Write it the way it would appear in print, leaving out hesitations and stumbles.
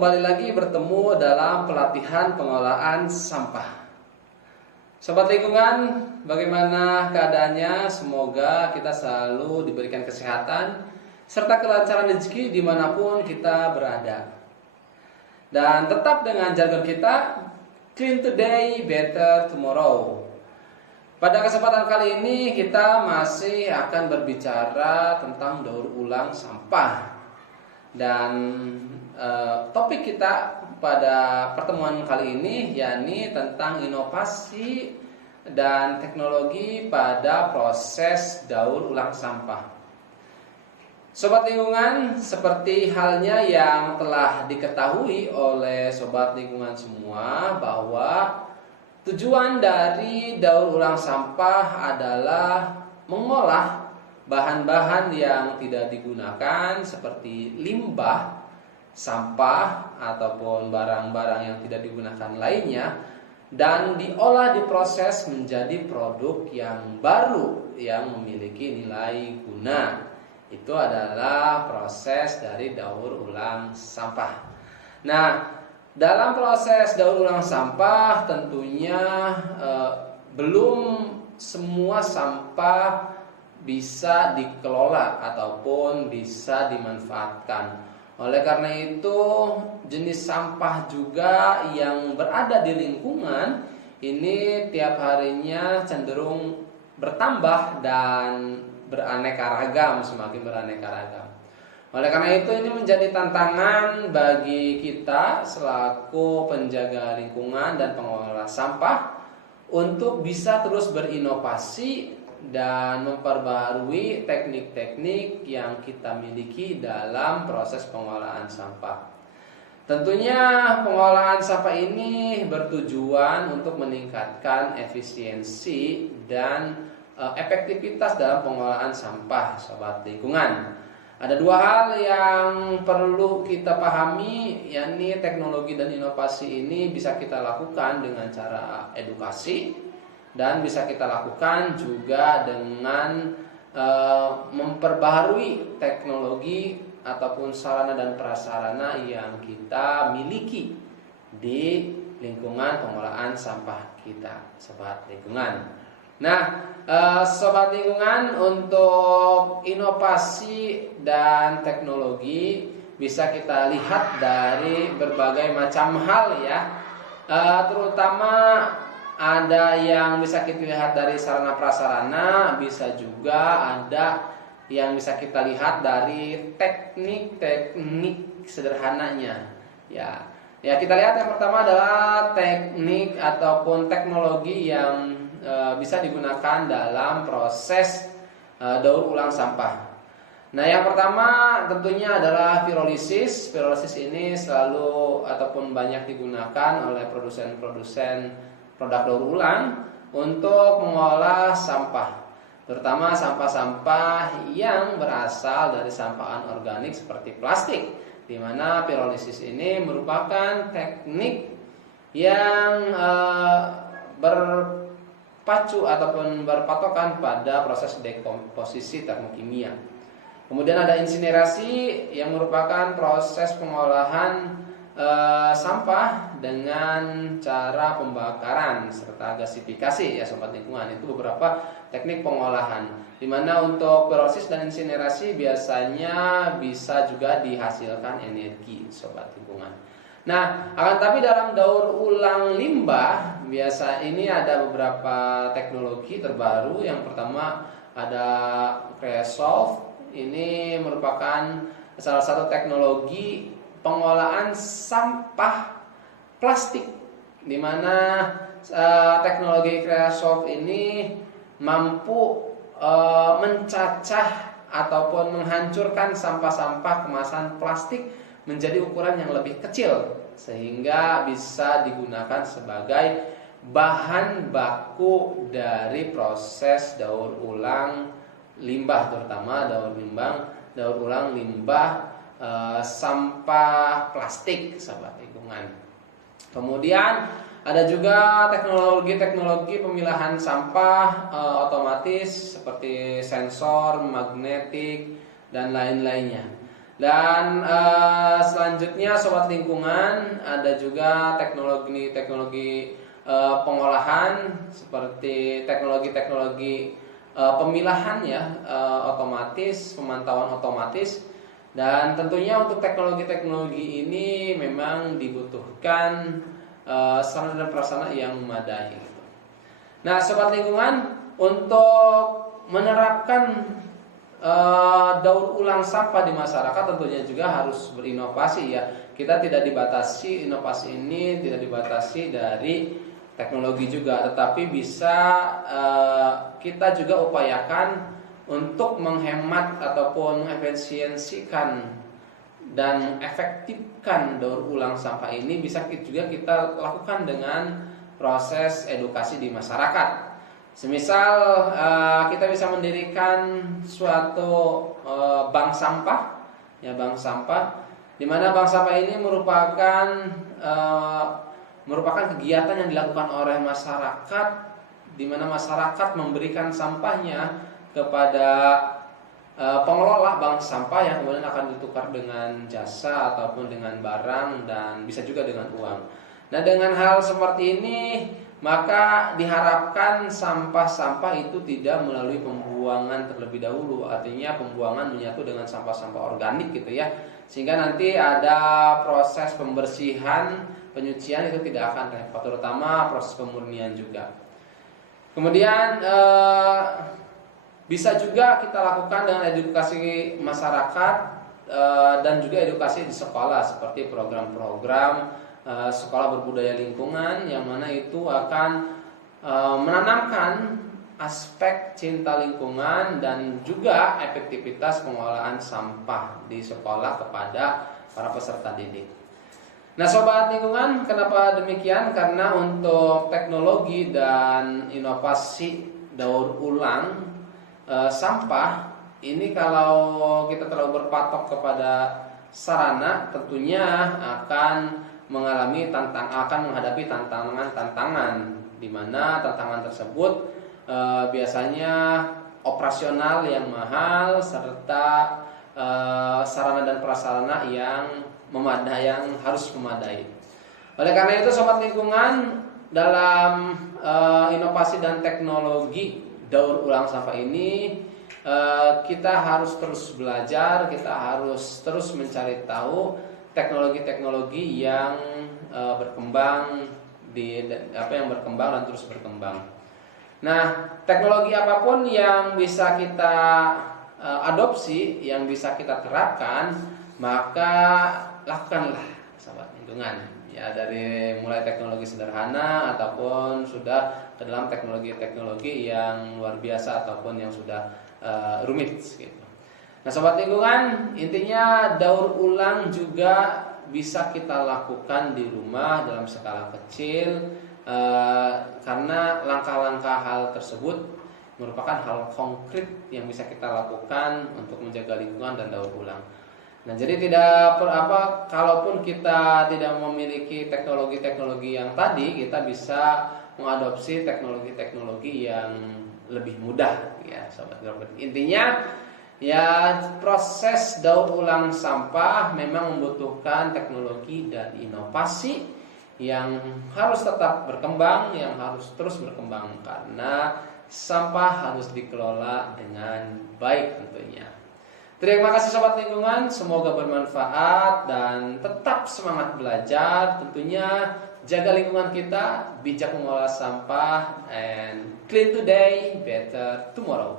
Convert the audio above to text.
kembali lagi bertemu dalam pelatihan pengolahan sampah. Sobat lingkungan, bagaimana keadaannya? Semoga kita selalu diberikan kesehatan serta kelancaran rezeki dimanapun kita berada. Dan tetap dengan jargon kita, clean today, better tomorrow. Pada kesempatan kali ini kita masih akan berbicara tentang daur ulang sampah. Dan topik kita pada pertemuan kali ini yakni tentang inovasi dan teknologi pada proses daur ulang sampah. Sobat lingkungan, seperti halnya yang telah diketahui oleh sobat lingkungan semua bahwa tujuan dari daur ulang sampah adalah mengolah bahan-bahan yang tidak digunakan seperti limbah, sampah, ataupun barang-barang yang tidak digunakan lainnya dan diolah, diproses menjadi produk yang baru yang memiliki nilai guna. Itu adalah proses dari daur ulang sampah. Nah, dalam proses daur ulang sampah tentunya belum semua sampah bisa dikelola ataupun bisa dimanfaatkan. Oleh karena itu, jenis sampah juga yang berada di lingkungan ini tiap harinya cenderung bertambah dan beraneka ragam, semakin beraneka ragam. Oleh karena itu, ini menjadi tantangan bagi kita selaku penjaga lingkungan dan pengelola sampah untuk bisa terus berinovasi dan memperbaharui teknik-teknik yang kita miliki dalam proses pengolahan sampah. Tentunya pengolahan sampah ini bertujuan untuk meningkatkan efisiensi dan efektivitas dalam pengolahan sampah, sobat lingkungan. Ada dua hal yang perlu kita pahami, yakni teknologi dan inovasi ini bisa kita lakukan dengan cara edukasi dan bisa kita lakukan juga dengan memperbaharui teknologi ataupun sarana dan prasarana yang kita miliki di lingkungan pengolahan sampah kita, sobat lingkungan. Nah, sobat lingkungan, untuk inovasi dan teknologi bisa kita lihat dari berbagai macam hal ya, terutama ada yang bisa kita lihat dari sarana prasarana, bisa juga ada yang bisa kita lihat dari teknik-teknik sederhananya. Ya, kita lihat yang pertama adalah teknik ataupun teknologi yang bisa digunakan dalam proses daur ulang sampah. Nah, yang pertama tentunya adalah pirolisis. Pirolisis ini selalu ataupun banyak digunakan oleh produsen-produsen produk daur ulang untuk mengolah sampah, terutama sampah-sampah yang berasal dari sampah anorganik seperti plastik, di mana pirolisis ini merupakan teknik yang berpacu ataupun berpatokan pada proses dekomposisi termokimia. Kemudian ada insinerasi yang merupakan proses pengolahan sampah dengan cara pembakaran serta gasifikasi ya, sobat lingkungan. Itu beberapa teknik pengolahan, di mana untuk pirolisis dan insinerasi biasanya bisa juga dihasilkan energi, sobat lingkungan. Nah, akan tapi dalam daur ulang limbah biasa ini ada beberapa teknologi terbaru. Yang pertama ada Creasolve. Ini merupakan salah satu teknologi pengolahan sampah plastik, di mana teknologi Creasolve ini mampu mencacah ataupun menghancurkan sampah-sampah kemasan plastik menjadi ukuran yang lebih kecil, sehingga bisa digunakan sebagai bahan baku dari proses daur ulang limbah, terutama daur ulang limbah sampah plastik, sahabat lingkungan. Kemudian ada juga teknologi pemilahan sampah otomatis seperti sensor, magnetik, dan lain-lainnya. Dan selanjutnya sobat lingkungan, ada juga teknologi pengolahan seperti teknologi pemilahan ya, otomatis, pemantauan otomatis. Dan tentunya untuk teknologi ini memang dibutuhkan sarana dan prasarana yang memadai. Nah, sobat lingkungan, untuk menerapkan daur ulang sampah di masyarakat tentunya juga harus berinovasi ya. Kita tidak dibatasi, inovasi ini tidak dibatasi dari teknologi juga, tetapi bisa kita juga upayakan untuk menghemat ataupun mengefisiensikan dan efektifkan daur ulang sampah ini bisa juga kita lakukan dengan proses edukasi di masyarakat. Semisal kita bisa mendirikan suatu bank sampah, ya bank sampah, di mana bank sampah ini merupakan kegiatan yang dilakukan oleh masyarakat, di mana masyarakat memberikan sampahnya kepada pengelola bank sampah yang kemudian akan ditukar dengan jasa ataupun dengan barang dan bisa juga dengan uang. Nah, dengan hal seperti ini maka diharapkan sampah-sampah itu tidak melalui pembuangan terlebih dahulu, artinya pembuangan menyatu dengan sampah-sampah organik gitu ya, sehingga nanti ada proses pembersihan, penyucian itu tidak akan repot, terutama proses pemurnian juga. Kemudian bisa juga kita lakukan dengan edukasi masyarakat dan juga edukasi di sekolah seperti program-program sekolah berbudaya lingkungan, yang mana itu akan menanamkan aspek cinta lingkungan dan juga efektivitas pengelolaan sampah di sekolah kepada para peserta didik. Nah, sobat lingkungan, kenapa demikian? Karena untuk teknologi dan inovasi daur ulang sampah ini, kalau kita terlalu berpatok kepada sarana, tentunya akan menghadapi tantangan, di mana tantangan tersebut biasanya operasional yang mahal serta sarana dan prasarana yang harus memadai. Oleh karena itu, sobat lingkungan, dalam inovasi dan teknologi daur ulang sampah ini kita harus terus belajar, kita harus terus mencari tahu teknologi-teknologi yang berkembang dan terus berkembang. Nah, teknologi apapun yang bisa kita adopsi, yang bisa kita terapkan, maka lakukanlah, sahabat lingkungan. Ya, dari mulai teknologi sederhana ataupun sudah ke dalam teknologi-teknologi yang luar biasa ataupun yang sudah rumit gitu. Nah, sobat lingkungan, intinya daur ulang juga bisa kita lakukan di rumah dalam skala kecil, karena langkah-langkah hal tersebut merupakan hal konkret yang bisa kita lakukan untuk menjaga lingkungan dan daur ulang. Nah, jadi kalaupun kita tidak memiliki teknologi-teknologi yang tadi, kita bisa mengadopsi teknologi-teknologi yang lebih mudah ya, sobat lingkungan. Intinya ya, proses daur ulang sampah memang membutuhkan teknologi dan inovasi yang harus tetap berkembang, yang harus terus berkembang, karena sampah harus dikelola dengan baik tentunya. Terima kasih sobat lingkungan, semoga bermanfaat dan tetap semangat belajar. Tentunya jaga lingkungan kita, bijak mengolah sampah, and clean today, better tomorrow.